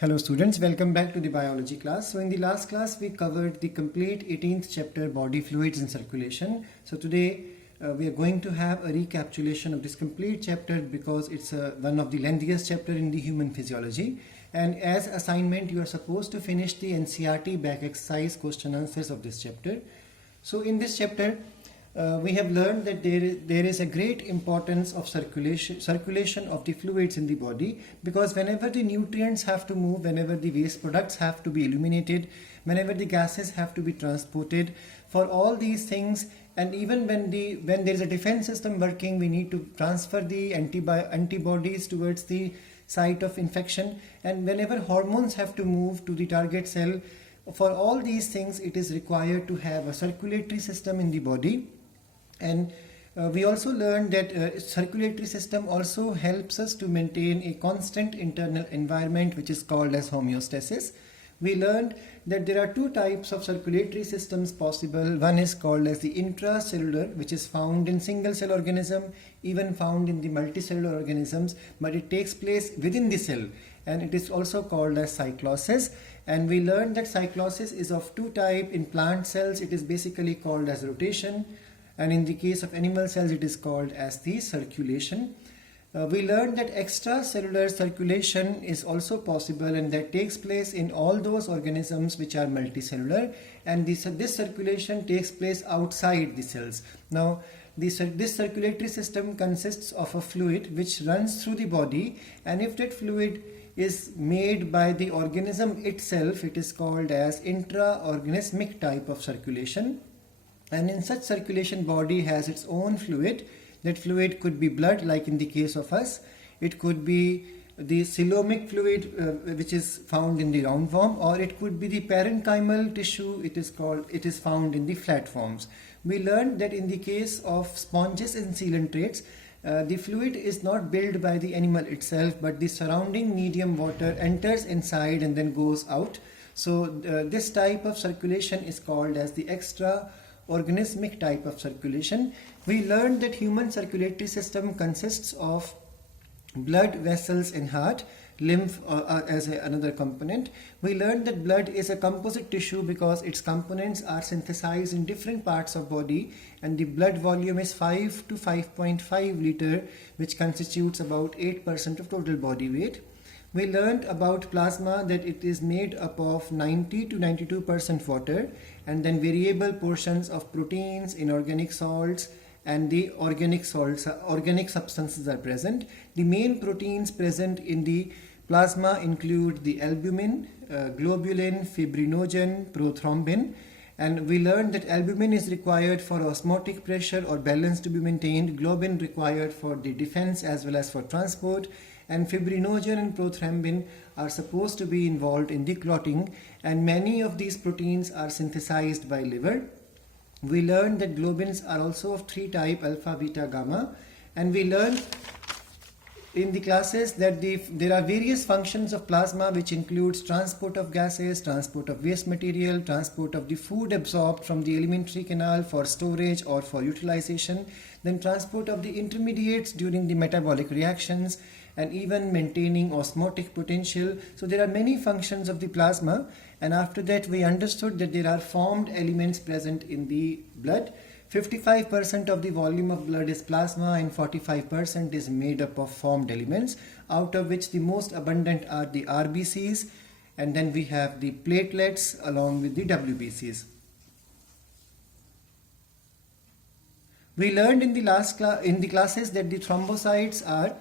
Hello students, welcome back to the biology class. So in the last class we covered the complete 18th chapter, body fluids and circulation. So today we are going to have a recapitulation of this complete chapter because it's one of the lengthiest chapter in the human physiology. And as assignment you are supposed to finish the NCERT back exercise question answers of this chapter. So in this chapter we have learned that there is a great importance of circulation of the fluids in the body, because whenever the nutrients have to move, whenever the waste products have to be eliminated, whenever the gases have to be transported, for all these things, and even when there is a defense system working, we need to transfer the antibodies towards the site of infection, and whenever hormones have to move to the target cell, for all these things it is required to have a circulatory system in the body. And we also learned that circulatory system also helps us to maintain a constant internal environment, which is called as homeostasis. We learned that there are two types of circulatory systems possible. One is called as the intracellular, which is found in single cell organism, even found in the multicellular organisms, but it takes place within the cell, and it is also called as cyclosis. And we learned that cyclosis is of two types. In plant cells it is basically called as rotation, and in the case of animal cells it is called as the circulation. We learned that extracellular circulation is also possible, and that takes place in all those organisms which are multicellular, and this circulation takes place outside the cells. Now this circulatory system consists of a fluid which runs through the body, and if that fluid is made by the organism itself, it is called as intraorganismic type of circulation. And in such circulation, body has its own fluid. That fluid could be blood, like in the case of us. It could be the coelomic fluid, which is found in the round form, or it could be the parenchymal tissue. It is found in the flat forms. We learned that in the case of sponges and coelentrates, the fluid is not built by the animal itself, but the surrounding medium water enters inside and then goes out. So this type of circulation is called as the extraorganismic type of circulation. We learned that human circulatory system consists of blood vessels and heart, lymph as another component. We learned that blood is a composite tissue because its components are synthesized in different parts of body, and the blood volume is 5 to 5.5 liter, which constitutes about 8% of total body weight. We learned about plasma, that it is made up of 90 to 92% water, and then variable portions of proteins, inorganic salts, and the organic substances are present. The main proteins present in the plasma include the albumin, globulin, fibrinogen, prothrombin. And we learned that albumin is required for osmotic pressure or balance to be maintained, globin required for the defense as well as for transport, and fibrinogen and prothrombin are supposed to be involved in the clotting, and many of these proteins are synthesized by liver. We learned that globins are also of three types, alpha, beta, gamma, and we learned in the classes that there are various functions of plasma, which includes transport of gases, transport of waste material, transport of the food absorbed from the alimentary canal for storage or for utilization, then transport of the intermediates during the metabolic reactions, and even maintaining osmotic potential. So there are many functions of the plasma, and after that we understood that there are formed elements present in the blood. 55% of the volume of blood is plasma, and 45% is made up of formed elements, out of which the most abundant are the RBCs, and then we have the platelets along with the WBCs. We learned in the classes that the thrombocytes are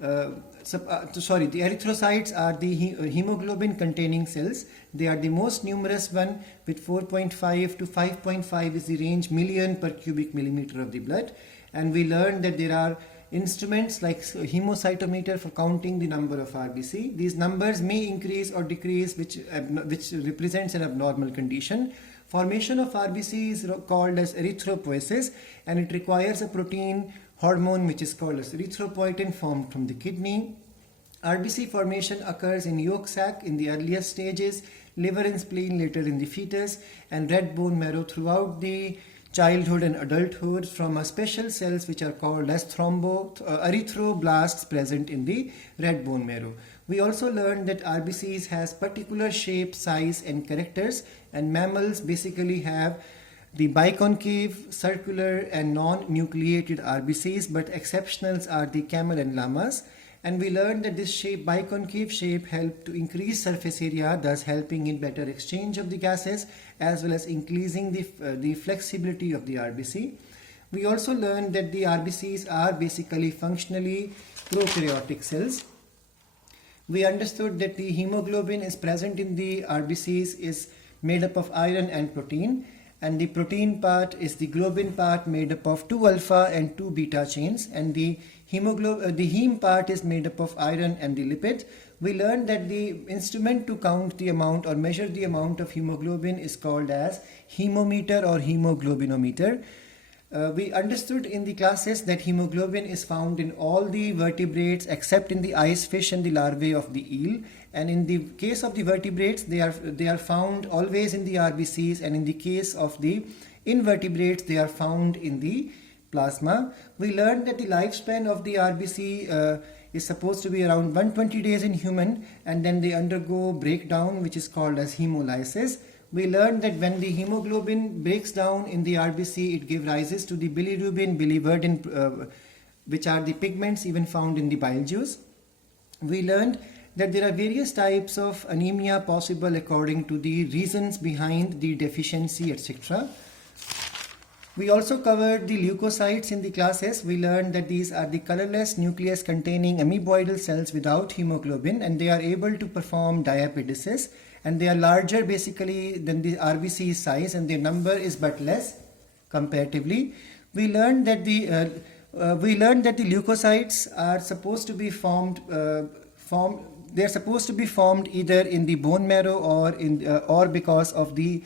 the erythrocytes are the hemoglobin containing cells. They are the most numerous one, with 4.5 to 5.5 is the range million per cubic millimeter of the blood. And we learned that there are instruments like hemocytometer for counting the number of RBC. These numbers may increase or decrease, which represents an abnormal condition. Formation of RBC is called as erythropoiesis, and it requires a protein hormone which is called as erythropoietin formed from the kidney. RBC formation occurs in yolk sac in the earliest stages, liver and spleen later in the fetus, and red bone marrow throughout the childhood and adulthood from a special cells which are called as erythroblasts present in the red bone marrow. We also learned that RBCs has particular shape, size and characters, and mammals basically have the biconcave, circular and non-nucleated RBCs, but exceptionals are the camel and llamas. And we learned that this shape, biconcave shape, help to increase surface area, thus helping in better exchange of the gases as well as increasing the flexibility of the RBC. We also learned that the RBCs are basically functionally prokaryotic cells. We understood that the hemoglobin is present in the RBCs is made up of iron and protein, and the protein part is the globin part made up of 2 alpha and 2 beta chains, and the heme part is made up of iron and the lipid. We learned that the instrument to count the amount or measure the amount of hemoglobin is called as hemometer or hemoglobinometer. We understood in the classes that hemoglobin is found in all the vertebrates except in the ice fish and the larvae of the eel, and in the case of the vertebrates they are found always in the RBCs, and in the case of the invertebrates they are found in the plasma. We learned that the lifespan of the RBC is supposed to be around 120 days in human, and then they undergo breakdown which is called as hemolysis. We learned that when the hemoglobin breaks down in the RBC, it gives rise to the bilirubin, biliverdin, which are the pigments even found in the bile juice. We learned that there are various types of anemia possible according to the reasons behind the deficiency, etc. We also covered the leukocytes in the classes. We learned that these are the colorless nucleus containing amoeboidal cells without hemoglobin, and they are able to perform diapedesis, and they are larger basically than the RBC size, and their number is but less comparatively. We learned that the leukocytes are supposed to be formed they are supposed to be formed either in the bone marrow or because of the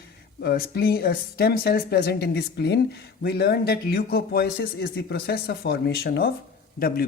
stem cells present in the spleen. We learned that leukopoiesis is the process of formation of WBC.